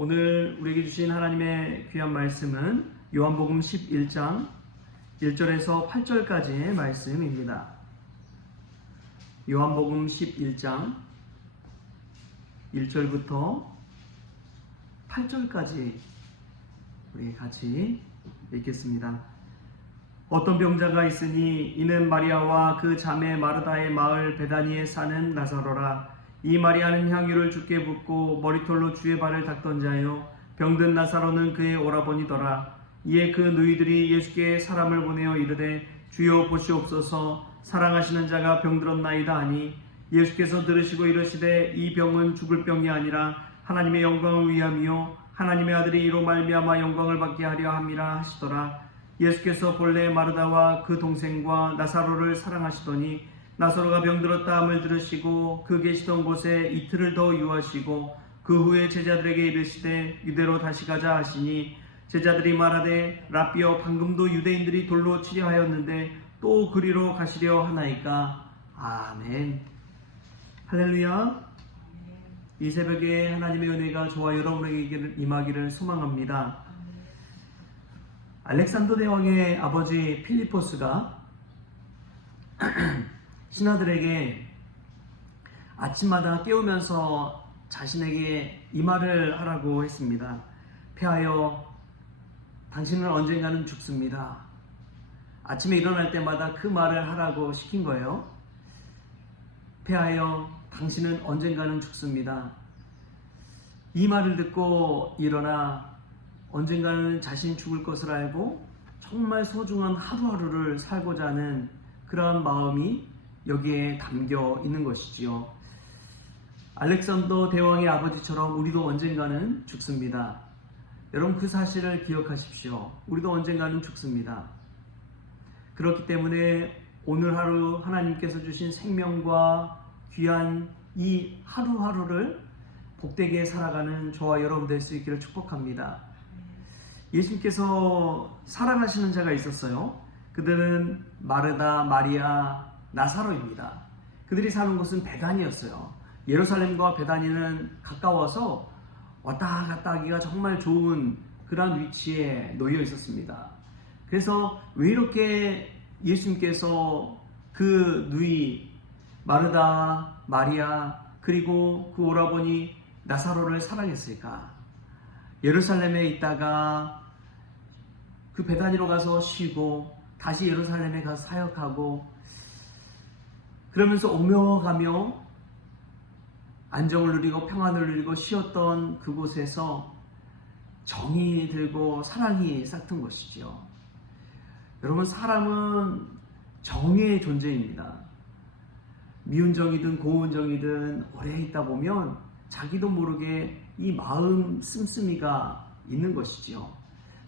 오늘 우리에게 주신 하나님의 귀한 말씀은 요한복음 11장 1절에서 8절까지의 말씀입니다. 요한복음 11장 1절부터 8절까지 우리 같이 읽겠습니다. 어떤 병자가 있으니 이는 마리아와 그 자매 마르다의 마을 베다니에 사는 나사로라. 이 마리아는 향유를 주께 붓고 머리털로 주의 발을 닦던 자요 병든 나사로는 그의 오라버니더라. 이에 그 누이들이 예수께 사람을 보내어 이르되 주여 보시옵소서, 사랑하시는 자가 병들었나이다 하니 예수께서 들으시고 이르시되 이 병은 죽을 병이 아니라 하나님의 영광을 위함이요 하나님의 아들이 이로 말미암아 영광을 받게 하려 함이라 하시더라. 예수께서 본래 마르다와 그 동생과 나사로를 사랑하시더니 나사로가 병들었다 함을 들으시고 그 계시던 곳에 이틀을 더 유하시고 그 후에 제자들에게 이르시되 이대로 다시 가자 하시니 제자들이 말하되 라삐여, 방금도 유대인들이 돌로 치려 하였는데 또 그리로 가시려 하나이까. 아멘. 할렐루야. 이 새벽에 하나님의 은혜가 저와 여러분에게 임하기를 소망합니다. 알렉산더 대왕의 아버지 필리포스가 신하들에게 아침마다 깨우면서 자신에게 이 말을 하라고 했습니다. 폐하여, 당신은 언젠가는 죽습니다. 아침에 일어날 때마다 그 말을 하라고 시킨 거예요. 폐하여, 당신은 언젠가는 죽습니다. 이 말을 듣고 일어나 언젠가는 자신이 죽을 것을 알고 정말 소중한 하루하루를 살고자 하는 그러한 마음이 여기에 담겨 있는 것이지요. 알렉산더 대왕의 아버지처럼 우리도 언젠가는 죽습니다. 여러분, 그 사실을 기억하십시오. 우리도 언젠가는 죽습니다. 그렇기 때문에 오늘 하루 하나님께서 주신 생명과 귀한 이 하루하루를 복되게 살아가는 저와 여러분 될 수 있기를 축복합니다. 예수님께서 사랑하시는 자가 있었어요. 그들은 마르다, 마리아, 나사로입니다. 그들이 사는 곳은 베다니였어요. 예루살렘과 베다니는 가까워서 왔다 갔다 하기가 정말 좋은 그런 위치에 놓여 있었습니다. 그래서 왜 이렇게 예수님께서 그 누이 마르다, 마리아, 그리고 그 오라버니 나사로를 사랑했을까? 예루살렘에 있다가 그 베다니로 가서 쉬고 다시 예루살렘에 가서 사역하고 그러면서 오며 가며 안정을 누리고 평안을 누리고 쉬었던 그곳에서 정이 들고 사랑이 싹튼 것이죠. 여러분, 사람은 정의 존재입니다. 미운 정이든 고운 정이든 오래 있다 보면 자기도 모르게 이 마음 씀씀이가 있는 것이지요.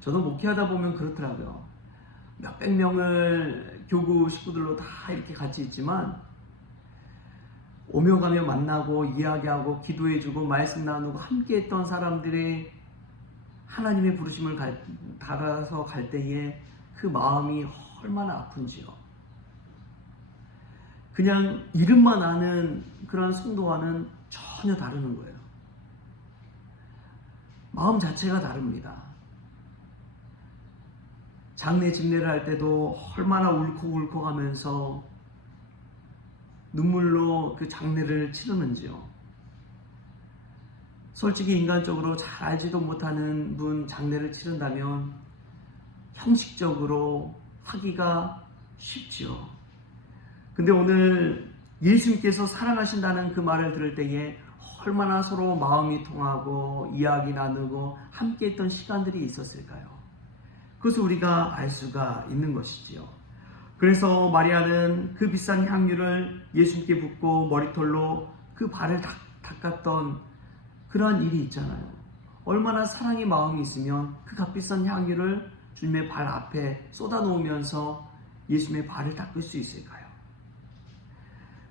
저도 목회하다 보면 그렇더라고요. 몇백 명을 교구 식구들로 다 이렇게 같이 있지만 오며 가며 만나고 이야기하고 기도해주고 말씀 나누고 함께했던 사람들의 하나님의 부르심을 따라서 갈 때에 그 마음이 얼마나 아픈지요. 그냥 이름만 아는 그런 성도와는 전혀 다르는 거예요. 마음 자체가 다릅니다. 장례 집례를 할 때도 얼마나 울컥울컥 하면서 눈물로 그 장례를 치르는지요. 솔직히 인간적으로 잘 알지도 못하는 분 장례를 치른다면 형식적으로 하기가 쉽지요. 근데 오늘 예수님께서 사랑하신다는 그 말을 들을 때에 얼마나 서로 마음이 통하고 이야기 나누고 함께했던 시간들이 있었을까요? 그것을 우리가 알 수가 있는 것이지요. 그래서 마리아는 그 비싼 향유를 예수님께 붓고 머리털로 그 발을 닦았던 그러한 일이 있잖아요. 얼마나 사랑의 마음이 있으면 그 값비싼 향유를 주님의 발 앞에 쏟아놓으면서 예수님의 발을 닦을 수 있을까요?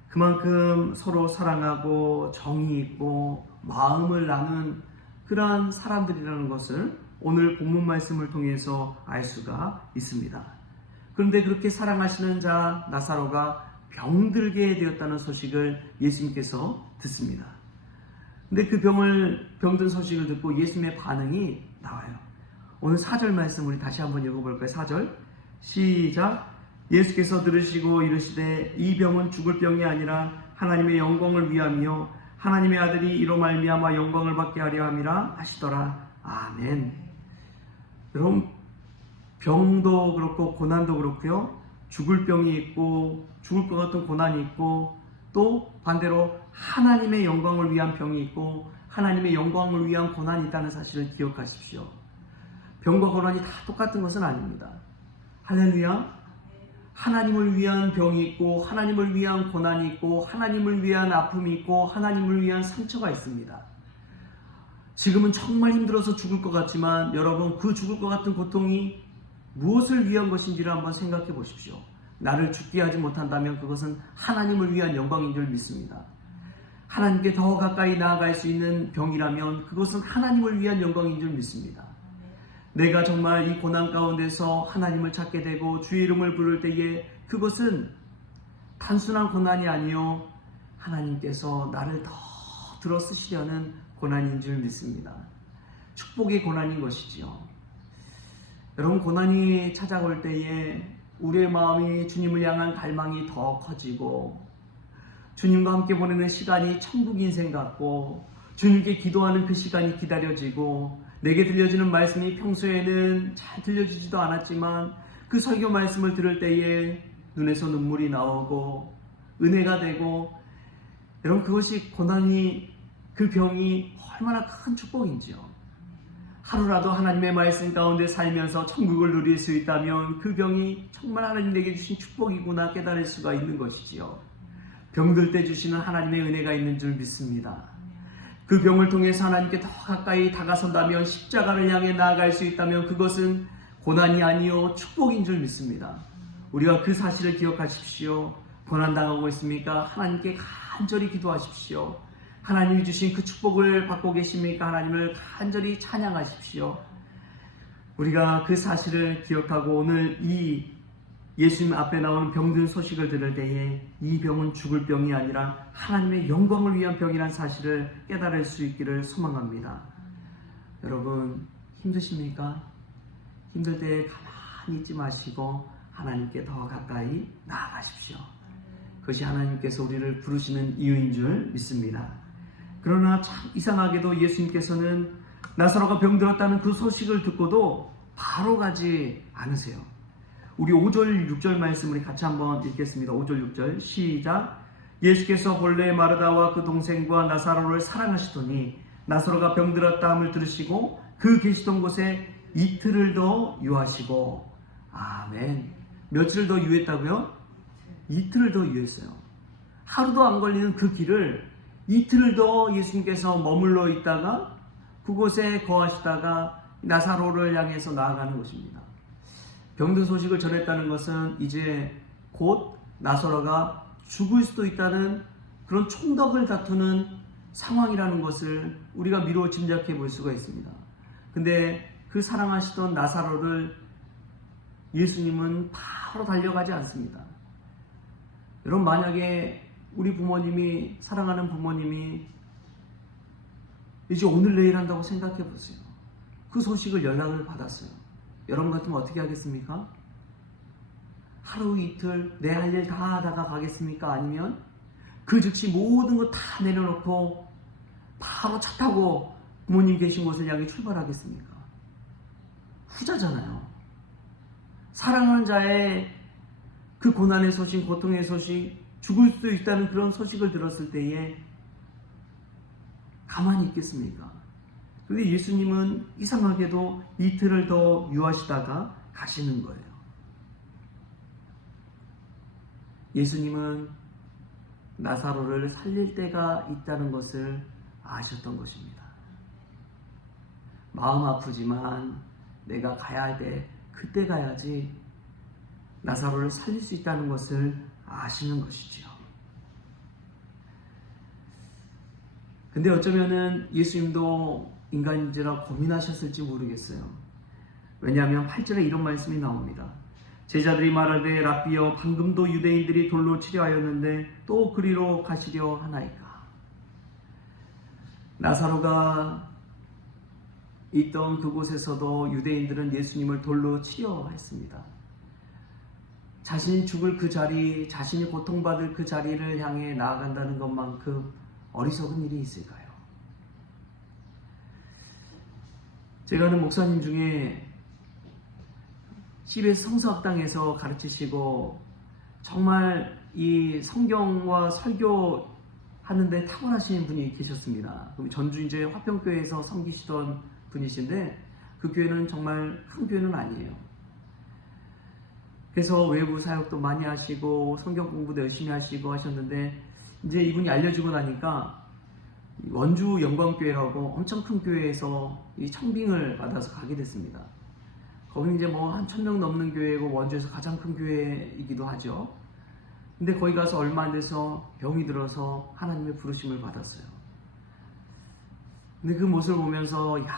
그만큼 서로 사랑하고 정이 있고 마음을 나눈 그러한 사람들이라는 것을 오늘 본문 말씀을 통해서 알 수가 있습니다. 그런데 그렇게 사랑하시는 자 나사로가 병들게 되었다는 소식을 예수님께서 듣습니다. 근데 그 병든 소식을 듣고 예수님의 반응이 나와요. 오늘 4절 말씀 우리 다시 한번 읽어볼까요? 4절 시작. 예수께서 들으시고 이르시되 이 병은 죽을 병이 아니라 하나님의 영광을 위함이요 하나님의 아들이 이로 말미암아 영광을 받게 하려 함이라 하시더라. 아멘. 여러분, 병도 그렇고 고난도 그렇고요, 죽을 병이 있고 죽을 것 같은 고난이 있고, 또 반대로 하나님의 영광을 위한 병이 있고 하나님의 영광을 위한 고난이 있다는 사실을 기억하십시오. 병과 고난이 다 똑같은 것은 아닙니다. 할렐루야. 하나님을 위한 병이 있고 하나님을 위한 고난이 있고 하나님을 위한 아픔이 있고 하나님을 위한 상처가 있습니다. 지금은 정말 힘들어서 죽을 것 같지만 여러분, 그 죽을 것 같은 고통이 무엇을 위한 것인지를 한번 생각해 보십시오. 나를 죽게 하지 못한다면 그것은 하나님을 위한 영광인 줄 믿습니다. 하나님께 더 가까이 나아갈 수 있는 병이라면 그것은 하나님을 위한 영광인 줄 믿습니다. 내가 정말 이 고난 가운데서 하나님을 찾게 되고 주의 이름을 부를 때에 그것은 단순한 고난이 아니요 하나님께서 나를 더 들어 쓰시려는 고난인 줄 믿습니다. 축복의 고난인 것이지요. 여러분, 고난이 찾아올 때에 우리의 마음이 주님을 향한 갈망이 더 커지고 주님과 함께 보내는 시간이 천국 인생 같고 주님께 기도하는 그 시간이 기다려지고 내게 들려지는 말씀이 평소에는 잘 들려지지도 않았지만 그 설교 말씀을 들을 때에 눈에서 눈물이 나오고 은혜가 되고, 여러분, 그것이 고난이, 그 병이 얼마나 큰 축복인지요. 하루라도 하나님의 말씀 가운데 살면서 천국을 누릴 수 있다면 그 병이 정말 하나님 내게 주신 축복이구나 깨달을 수가 있는 것이지요. 병들 때 주시는 하나님의 은혜가 있는 줄 믿습니다. 그 병을 통해서 하나님께 더 가까이 다가선다면, 십자가를 향해 나아갈 수 있다면 그것은 고난이 아니요 축복인 줄 믿습니다. 우리가 그 사실을 기억하십시오. 고난당하고 있습니까? 하나님께 간절히 기도하십시오. 하나님이 주신 그 축복을 받고 계십니까? 하나님을 간절히 찬양하십시오. 우리가 그 사실을 기억하고 오늘 이 예수님 앞에 나오는 병든 소식을 들을 때에 이 병은 죽을 병이 아니라 하나님의 영광을 위한 병이라는 사실을 깨달을 수 있기를 소망합니다. 여러분, 힘드십니까? 힘들 때 가만히 있지 마시고 하나님께 더 가까이 나아가십시오. 그것이 하나님께서 우리를 부르시는 이유인 줄 믿습니다. 그러나 참 이상하게도 예수님께서는 나사로가 병들었다는 그 소식을 듣고도 바로 가지 않으세요. 우리 5절 6절 말씀을 같이 한번 읽겠습니다. 5절 6절 시작. 예수께서 본래 마르다와 그 동생과 나사로를 사랑하시더니 나사로가 병들었다함을 들으시고 그 계시던 곳에 이틀을 더 유하시고. 아멘. 며칠을 더 유했다고요? 이틀을 더 유했어요. 하루도 안 걸리는 그 길을 이틀을 더 예수님께서 머물러 있다가 그곳에 거하시다가 나사로를 향해서 나아가는 것입니다. 병든 소식을 전했다는 것은 이제 곧 나사로가 죽을 수도 있다는 그런 총덕을 다투는 상황이라는 것을 우리가 미루어 짐작해 볼 수가 있습니다. 근데 그 사랑하시던 나사로를 예수님은 바로 달려가지 않습니다. 여러분, 만약에 우리 부모님이, 사랑하는 부모님이 이제 오늘 내일 한다고 생각해 보세요. 그 소식을 연락을 받았어요. 여러분 같으면 어떻게 하겠습니까? 하루 이틀 내 할 일 다 하다가 가겠습니까? 아니면 그 즉시 모든 거 다 내려놓고 바로 차 타고 부모님 계신 곳을 향해 출발하겠습니까? 후자잖아요. 사랑하는 자의 그 고난의 소식, 고통의 소식, 죽을 수도 있다는 그런 소식을 들었을 때에 가만히 있겠습니까? 그런데 예수님은 이상하게도 이틀을 더 유하시다가 가시는 거예요. 예수님은 나사로를 살릴 때가 있다는 것을 아셨던 것입니다. 마음 아프지만 내가 가야 할 때 그때 가야지 나사로를 살릴 수 있다는 것을 아시는 것이지요. 근데 어쩌면은 예수님도 인간인지라 고민하셨을지 모르겠어요. 왜냐하면 8절에 이런 말씀이 나옵니다. 제자들이 말하되 랍비여, 방금도 유대인들이 돌로 치려 하였는데 또 그리로 가시려 하나이까. 나사로가 있던 그곳에서도 유대인들은 예수님을 돌로 치려 했습니다. 자신이 죽을 그 자리, 자신이 고통받을 그 자리를 향해 나아간다는 것만큼 어리석은 일이 있을까요? 제가 아는 목사님 중에 CBS 성서학당에서 가르치시고 정말 이 성경과 설교 하는데 탁월하신 분이 계셨습니다. 전주 이제 화평교회에서 섬기시던 분이신데 그 교회는 정말 큰 교회는 아니에요. 그래서 외부 사역도 많이 하시고 성경 공부도 열심히 하시고 하셨는데 이제 이분이 알려지고 나니까 원주 영광교회라고 엄청 큰 교회에서 이 청빙을 받아서 가게 됐습니다. 거기는 이제 뭐 한 1000명 넘는 교회고 원주에서 가장 큰 교회이기도 하죠. 근데 거기 가서 얼마 안 돼서 병이 들어서 하나님의 부르심을 받았어요. 근데 그 모습을 보면서 야,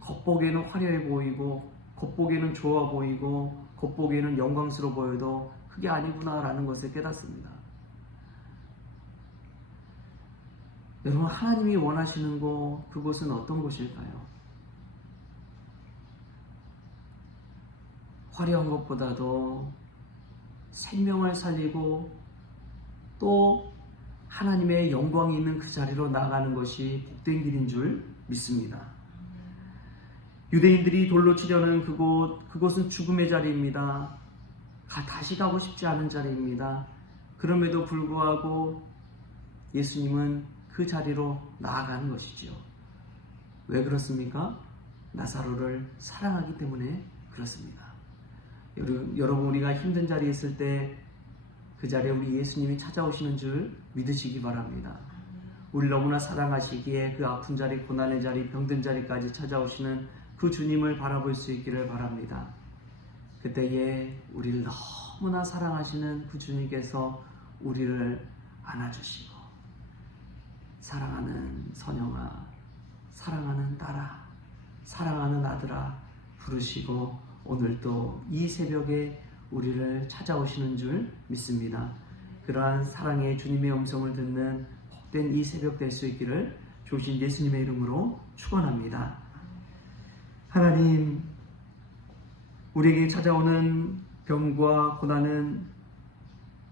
겉보기에는 화려해 보이고 겉보기에는 좋아 보이고 겉보기에는 영광스러워 보여도 그게 아니구나라는 것을 깨닫습니다. 여러분, 하나님이 원하시는 곳, 그곳은 어떤 곳일까요? 화려한 것보다도 생명을 살리고 또 하나님의 영광이 있는 그 자리로 나아가는 것이 복된 길인 줄 믿습니다. 유대인들이 돌로 치려는 그곳은 죽음의 자리입니다. 다시 가고 싶지 않은 자리입니다. 그럼에도 불구하고 예수님은 그 자리로 나아가는 것이지요. 왜 그렇습니까? 나사로를 사랑하기 때문에 그렇습니다. 여러분, 우리가 힘든 자리에 있을 때 그 자리에 우리 예수님이 찾아오시는 줄 믿으시기 바랍니다. 우리 너무나 사랑하시기에 그 아픈 자리, 고난의 자리, 병든 자리까지 찾아오시는 그 주님을 바라볼 수 있기를 바랍니다. 그때에 우리를 너무나 사랑하시는 그 주님께서 우리를 안아주시고 사랑하는 선영아, 사랑하는 딸아, 사랑하는 아들아 부르시고 오늘도 이 새벽에 우리를 찾아오시는 줄 믿습니다. 그러한 사랑의 주님의 음성을 듣는 복된 이 새벽 될 수 있기를 주신 예수님의 이름으로 축원합니다. 하나님, 우리에게 찾아오는 병과 고난은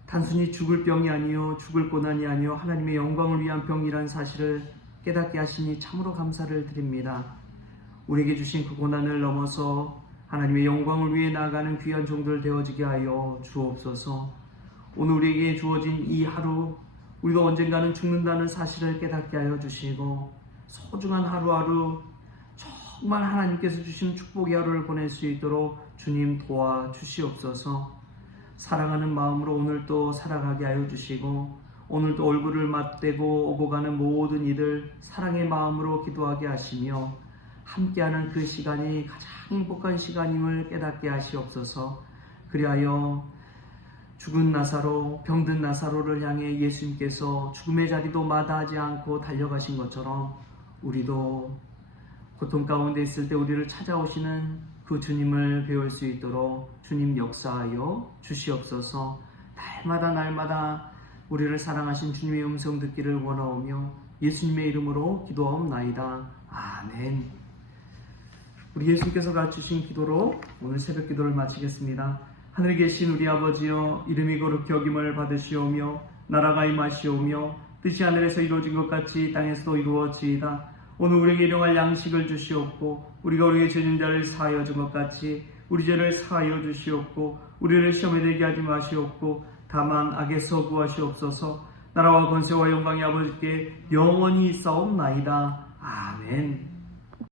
단순히 죽을 병이 아니요 죽을 고난이 아니요 하나님의 영광을 위한 병이란 사실을 깨닫게 하시니 참으로 감사를 드립니다. 우리에게 주신 그 고난을 넘어서 하나님의 영광을 위해 나아가는 귀한 종들 되어지게 하여 주옵소서. 오늘 우리에게 주어진 이 하루, 우리가 언젠가는 죽는다는 사실을 깨닫게 하여 주시고 소중한 하루하루 정말 하나님께서 주신 축복의 하루를 보낼 수 있도록 주님 도와주시옵소서. 사랑하는 마음으로 오늘도 살아가게 하여 주시고 오늘도 얼굴을 맞대고 오고 가는 모든 이들 사랑의 마음으로 기도하게 하시며 함께하는 그 시간이 가장 행복한 시간임을 깨닫게 하시옵소서. 그리하여 죽은 나사로, 병든 나사로를 향해 예수님께서 죽음의 자리도 마다하지 않고 달려가신 것처럼 우리도 고통 가운데 있을 때 우리를 찾아오시는 그 주님을 배울 수 있도록 주님 역사하여 주시옵소서. 날마다 우리를 사랑하신 주님의 음성 듣기를 원하오며 예수님의 이름으로 기도하옵나이다. 아멘. 우리 예수님께서 가르치신 기도로 오늘 새벽 기도를 마치겠습니다. 하늘에 계신 우리 아버지여, 이름이 거룩히 여김을 받으시오며 나라가 임하시오며 뜻이 하늘에서 이루어진 것 같이 땅에서도 이루어지이다. 오늘 우리에게 일용할 양식을 주시옵고 우리가 우리의 죄진 자를 사하여 준 것 같이 우리 죄를 사하여 주시옵고 우리를 시험에 들게 하지 마시옵고 다만 악에서 구하시옵소서. 나라와 권세와 영광이 아버지께 영원히 있사옵나이다. 아멘.